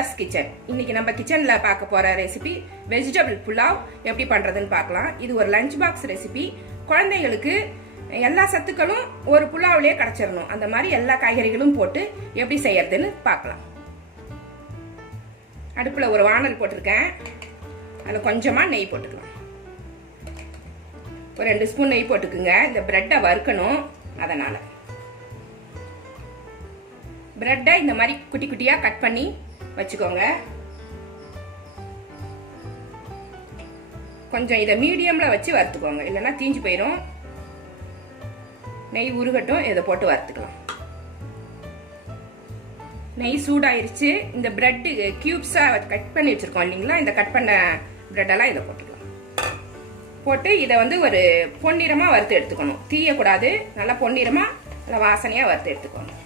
Kavidas kitchen. இன்னைக்கு நம்ம கிச்சன்ல பார்க்க போற ரெசிபி வெஜிடபிள் புலாவ் எப்படி பண்றதுன்னு பார்க்கலாம். இது ஒரு லஞ்ச் பாக்ஸ் ரெசிபி. குழந்தைகளுக்கு எல்லா சத்துக்களும் ஒரு புலாவ்லயே கிடைச்சிடணும். அந்த மாதிரி எல்லா காய்கறிகளும் போட்டு எப்படி செய்யறதுன்னு பார்க்கலாம். அடுப்புல ஒரு வாணல் போட்டிருக்கேன். அதில் கொஞ்சமா நெய் போட்டுக்கலாம். ஒரு 2 ஸ்பூன் நெய் போட்டுக்குங்க. இந்த பிரெட்டை வறுக்கணும். அதனால பிரெட்டை இந்த மாதிரி குட்டி குட்டியா கட் பண்ணி வச்சுக்கோங்க. கொஞ்சம் இதை மீடியம்ல வச்சு வறுத்துக்கோங்க, இல்லைன்னா தீஞ்சு போயிடும். நெய் உருகட்டும், இதை போட்டு வறுத்துக்கலாம். நெய் சூடாயிருச்சு. இந்த பிரெட் கியூப்ஸா கட் பண்ணி வச்சிருக்கோம் இல்லைங்களா, இந்த கட் பண்ண பிரெட்டெல்லாம் இதை போட்டுக்கலாம். போட்டு இதை ஒரு பொன்னிறமா வறுத்து எடுத்துக்கணும். தீயக்கூடாது. நல்லா பொன்னிறமா நல்லா வாசனையா வறுத்து எடுத்துக்கணும்.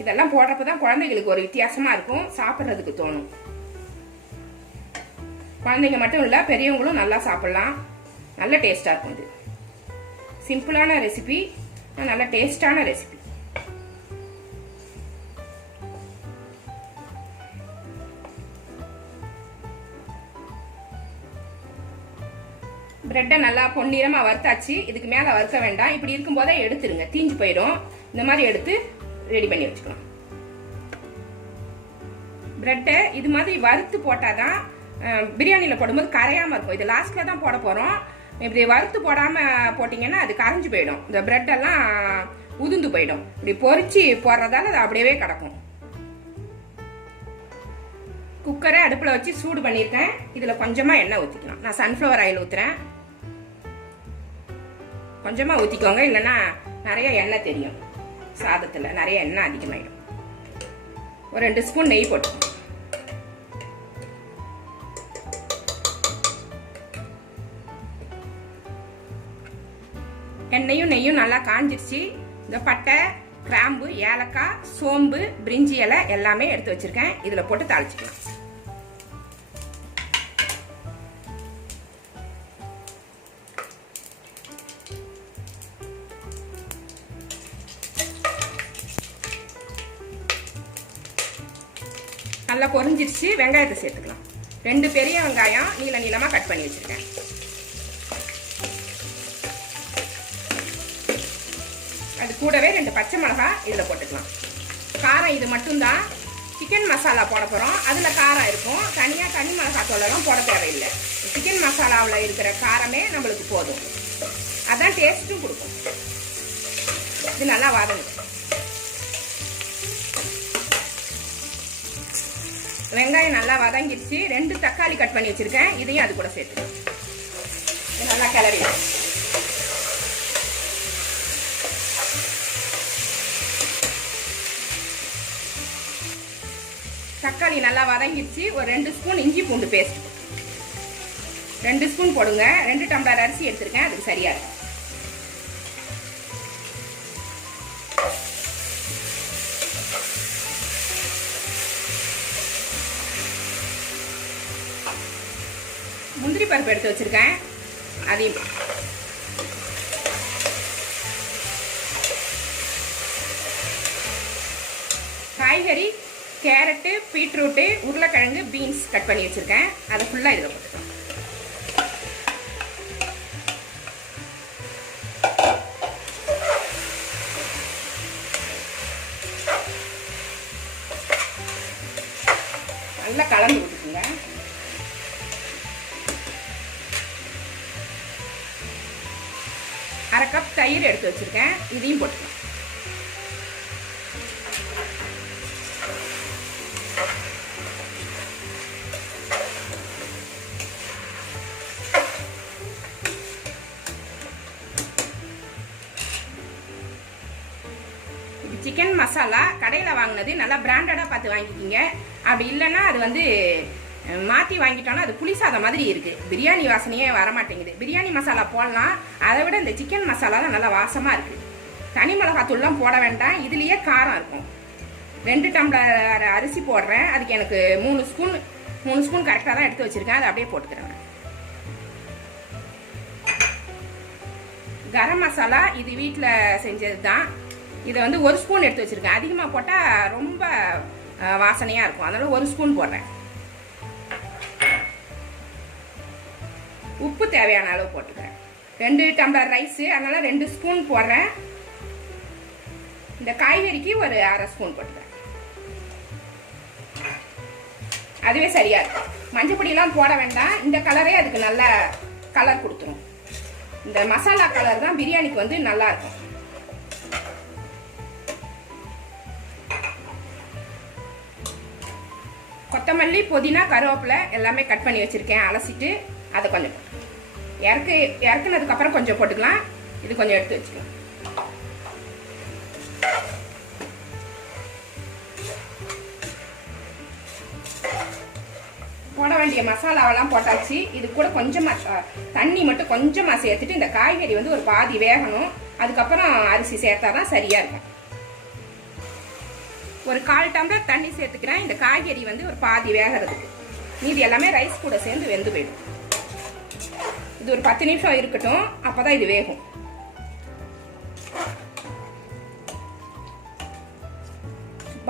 இதெல்லாம் போடுறப்பதான் குழந்தைகளுக்கு ஒரு வித்தியாசமா இருக்கும், சாப்பிட்றதுக்கு தோணும். குழந்தைங்க மட்டும் இல்ல, பெரியவங்களும் நல்லா சாப்பிடலாம். நல்ல டேஸ்டா இருக்கும். இது சிம்பிளான ரெசிபி, நல்ல டேஸ்டான ரெசிபி. பிரெட்டை நல்லா பொன்னிறமா வறுத்தாச்சு. இதுக்கு மேல வறுக்க வேண்டாம். இப்படி இருக்கும் போதே எடுத்துருங்க, தீஞ்சு போயிடும். இந்த மாதிரி எடுத்து ரெடி பண்ணி வச்சுக்கலாம். பிரெட்டை இது மாதிரி வறுத்து போட்டாதான் பிரியாணியில போடும்போது கரையாம இருக்கும். இது லாஸ்ட்ல தான் போட போறோம். இப்படி வறுத்து போடாம போட்டீங்கன்னா அது கரைஞ்சு போயிடும். இந்த பிரெட் எல்லாம் உதிர்ந்து போயிடும். இப்படி பொரிச்சு போடுறதால அது அப்படியே கிடக்கும். குக்கரை அடுப்புல வச்சு சூடு பண்ணிருக்கேன். இதுல கொஞ்சமா எண்ணெய் ஊத்திக்கலாம். நான் சன்ஃபிளவர் ஆயில் ஊத்துறேன். கொஞ்சமா ஊத்திக்கோங்க, இல்லைன்னா நிறைய எண்ணெய் தெரியும். சாதத்துல நிறைய எண்ணெய் அதிகமாயிடும். ஒரு 2 ஸ்பூன் நெய் போட்டு எண்ணெயும் நெய்யும் நல்லா காஞ்சிருச்சு. இந்த பட்டை, கிராம்பு, ஏலக்காய், சோம்பு, பிரிஞ்சி இலை எல்லாமே எடுத்து வச்சிருக்கேன். இதுல போட்டு தாளிச்சுக்கலாம். நல்லா பொரிஞ்சிருச்சு. வெங்காயத்தை சேர்த்துக்கலாம். 2 பெரிய வெங்காயம் நீள நீளமா கட் பண்ணி வச்சிருக்கேன். அது கூடவே 2 பச்சை மிளகாய் இதுல போட்டுக்கலாம். காரம் இது மட்டும்தான். சிக்கன் மசாலா போட போறோம். அதுல காரம் இருக்கும். தனியா தனி மிளகாய் தூளெல்லாம் போட தேவையில்லை. சிக்கன் மசாலாவில் இருக்கிற காரமே நம்மளுக்கு போதும். அதான் டேஸ்ட்டும் கொடுக்கும். இது நல்லா வதங்கும். வெங்காயம் நல்லா வதங்கிடுச்சு. 2 தக்காளி கட் பண்ணி வச்சிருக்கேன். இதையும் அது கூட சேர்த்து நல்லா கிளறி. தக்காளி நல்லா வதங்கிடுச்சு. ஒரு 2 ஸ்பூன் இஞ்சி பூண்டு பேஸ்ட் 2 ஸ்பூன் போடுங்க. 2 டம்ளர் அரிசி எடுத்திருக்கேன், அதுக்கு சரியா இருக்கும். முந்திரி பருப்பு எடுத்து வச்சிருக்கேன், அதையும் காய்கறி கேரட்டு, பீட்ரூட்டு, உருளைக்கிழங்கு, பீன்ஸ் கட் பண்ணி வச்சிருக்கேன். அதை ஃபுல்லா இதுல போட்டுக்கலாம். நல்லா கலந்து விட்டுக்குங்க. அரை கப் தயிர் எடுத்து வச்சிருக்கேன், இதையும் போட்டுக்கலாம். சிக்கன் மசாலா கடையில் வாங்கினது நல்லா பிராண்டடா பார்த்து வாங்கிக்கிங்க. அப்படி இல்லைன்னா அது மாற்றி வாங்கிட்டோம்னா அது புளிசாதம் மாதிரி இருக்கு. பிரியாணி வாசனையே வரமாட்டேங்குது. பிரியாணி மசாலா போடலாம், அதை விட இந்த சிக்கன் மசாலா தான் நல்லா வாசமா இருக்கு. தனி மிளகாத்தூள்லாம் போட வேண்டாம், இதுலயே காரம் இருக்கும். 2 டம்ளர் அரிசி போடுறேன். அதுக்கு எனக்கு 3 ஸ்பூன் கரெக்டாக தான் எடுத்து வச்சிருக்கேன். அதை அப்படியே போட்டுக்கிறேன். கரம் மசாலா இது வீட்டில் செஞ்சது தான். இதை 1 ஸ்பூன் எடுத்து வச்சிருக்கேன். அதிகமாக போட்டால் ரொம்ப வாசனையாக இருக்கும். அதனால் 1 ஸ்பூன் போடுறேன். உப்பு தேவையான அளவு போட்டுக்கிறேன். 2 டம்ளர் ரைஸு, அதனால் 2 ஸ்பூன் போடுறேன். இந்த காய்கறிக்கு ஒரு 1/2 ஸ்பூன் போட்டுக்கிறேன். அதுவே சரியாக இருக்கும். மஞ்சள் பொடியெல்லாம் போட வேண்டாம். இந்த கலரே அதுக்கு நல்ல கலர் கொடுத்துரும். இந்த மசாலா கலர் தான் பிரியாணிக்கு வந்து நல்லா இருக்கும். கொத்தமல்லி, புதினா, கருவேப்பிலை எல்லாமே கட் பண்ணி வச்சுருக்கேன். அலசிட்டு அதை கொஞ்சம் இறக்குனதுக்கப்புறம் கொஞ்சம் போட்டுக்கலாம். இது கொஞ்சம் எடுத்து வச்சுக்கலாம். போட வேண்டிய மசாலாவெல்லாம் போட்டாச்சு. இது கூட கொஞ்சமாக தண்ணி மட்டும் கொஞ்சமாக சேர்த்துட்டு இந்த காய்கறி வந்து ஒரு பாதி வேகணும். அதுக்கப்புறம் அரிசி சேர்த்தா தான் சரியாக இருக்கும். ஒரு 1/4 டம்ளர் தண்ணி சேர்த்துக்கிறேன். இந்த காய்கறி வந்து ஒரு பாதி வேகிறதுக்கு. மீதி எல்லாமே ரைஸ் கூட சேர்ந்து வெந்து போயிடும். இது ஒரு 10 நிமிஷம் இருக்கட்டும். அப்போதான் இது வேகும்.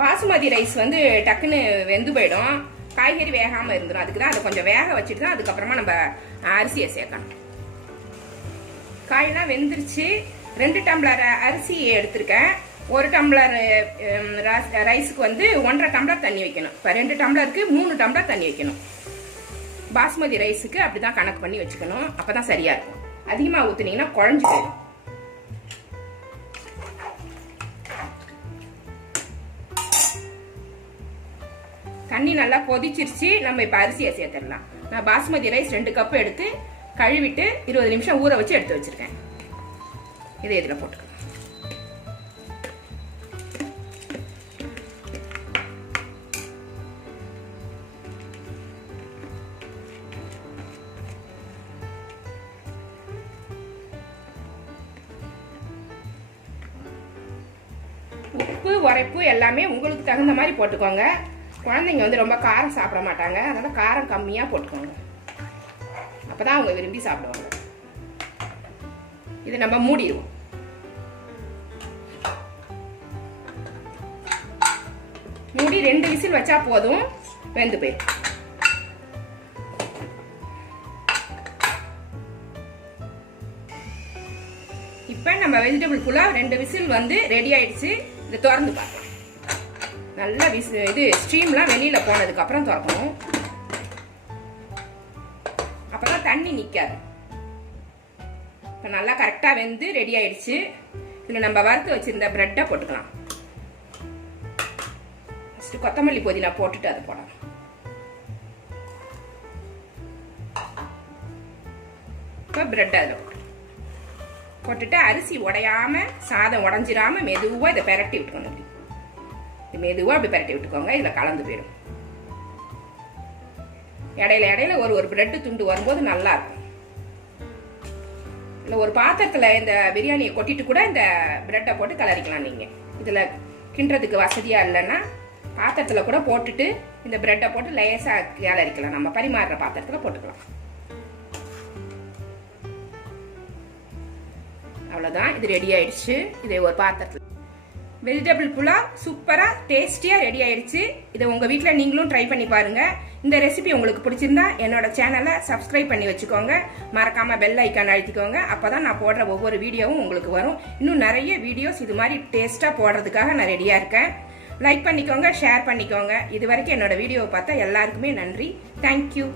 பாசுமதி ரைஸ் வந்து டக்குன்னு வெந்து போயிடும். காய்கறி வேகாமல் இருந்துடும். அதுக்கு தான் அதை கொஞ்சம் வேக வச்சுட்டு தான் அதுக்கப்புறமா நம்ம அரிசியை சேர்க்கணும். காயெல்லாம் வெந்துருச்சு. 2 டம்ளர் அரிசி எடுத்திருக்கேன். 1 டம்ளர் ரைஸுக்கு வந்து 1.5 டம்ளர் தண்ணி வைக்கணும். இப்போ 2 டம்ளருக்கு 3 டம்ளர் தண்ணி வைக்கணும். பாஸ்மதி ரைஸுக்கு அப்படிதான் கணக்கு பண்ணி வச்சுக்கணும். அப்பதான் சரியா இருக்கும். அதிகமாக ஊத்துனீங்கன்னா குழஞ்சு போயிடும். தண்ணி நல்லா கொதிச்சிருச்சு. நம்ம இப்போ அரிசியை சேர்த்துடலாம். நான் பாஸ்மதி ரைஸ் 2 கப் எடுத்து கழுவிட்டு 20 நிமிஷம் ஊற வச்சு எடுத்து வச்சிருக்கேன். இதை இதில் போட்டுக்கலாம். உப்பு, உரைப்பு எல்லாமே உங்களுக்கு தகுந்த மாதிரி போட்டுக்கோங்க. குழந்தைங்க வந்து ரொம்ப காரம் சாப்பிட மாட்டாங்க. அதனால காரம் கம்மியாக போட்டுக்கோங்க. அப்பதான் அவங்க விரும்பி சாப்பிடுவாங்க. இது நம்ம மூடிடுவோம். மூடி 2 விசில் வச்சா போதும், வெந்து போயிடும். இப்போ நம்ம வெஜிடபிள் புலாவ் 2 விசில் வந்து ரெடி ஆயிடுச்சு. இதை திறந்து பார்க்கலாம். நல்லா இது ஸ்டீம்லாம் வெளியில போனதுக்கு அப்புறம் திறக்கணும். அப்பதான் தண்ணி நிக்காது. இப்போ நல்லா கரெக்டாக வெந்து ரெடி ஆயிடுச்சு. இதில் நம்ம வறுத்து வச்சிருந்த பிரெட்டை போட்டுக்கலாம். ஃபர்ஸ்ட் கொத்தமல்லி, புதினா போட்டுட்டு அதை போடலாம். இப்போ பிரெட் அதில் போட்டுட்டு அரிசி உடையாம, சாதம் உடஞ்சிராம மெதுவாக இதை பெரட்டி விட்டுக்கணும். மெதுவாக அப்படி பெரட்டி விட்டுக்கோங்க. இதில் கலந்து போயிடும். இடையில இடையில ஒரு பிரெட்டு துண்டு வரும்போது நல்லா இருக்கும். இல்லை ஒரு பாத்திரத்தில் இந்த பிரியாணியை கொட்டிட்டு கூட இந்த பிரெட்டை போட்டு கலரிக்கலாம். நீங்கள் இதில் கிண்டுறதுக்கு வசதியாக இல்லைன்னா பாத்திரத்தில் கூட போட்டுட்டு இந்த பிரெட்டை போட்டு லேசாக கிளறிக்கலாம். நம்ம பரிமாறுற பாத்திரத்தில் போட்டுக்கலாம். அவ்வளோதான், இது ரெடி ஆயிடுச்சு. இதை ஒரு பாத்திரத்தில் வெஜிடபிள் புலாவ் சூப்பராக டேஸ்டியாக ரெடி ஆயிடுச்சு. இதை உங்கள் வீட்டில் நீங்களும் ட்ரை பண்ணி பாருங்கள். இந்த ரெசிபி உங்களுக்கு பிடிச்சிருந்தா என்னோட சேனலை சப்ஸ்கிரைப் பண்ணி வச்சுக்கோங்க. மறக்காமல் பெல் ஐக்கான் அழுத்திக்கோங்க. அப்போ தான் நான் போடுற ஒவ்வொரு வீடியோவும் உங்களுக்கு வரும். இன்னும் நிறைய வீடியோஸ் இது மாதிரி டேஸ்ட்டாக போடுறதுக்காக நான் ரெடியாக இருக்கேன். லைக் பண்ணிக்கோங்க, ஷேர் பண்ணிக்கோங்க. இது வரைக்கும் என்னோட வீடியோவை பார்த்தா எல்லாருக்குமே நன்றி. தேங்க்யூ.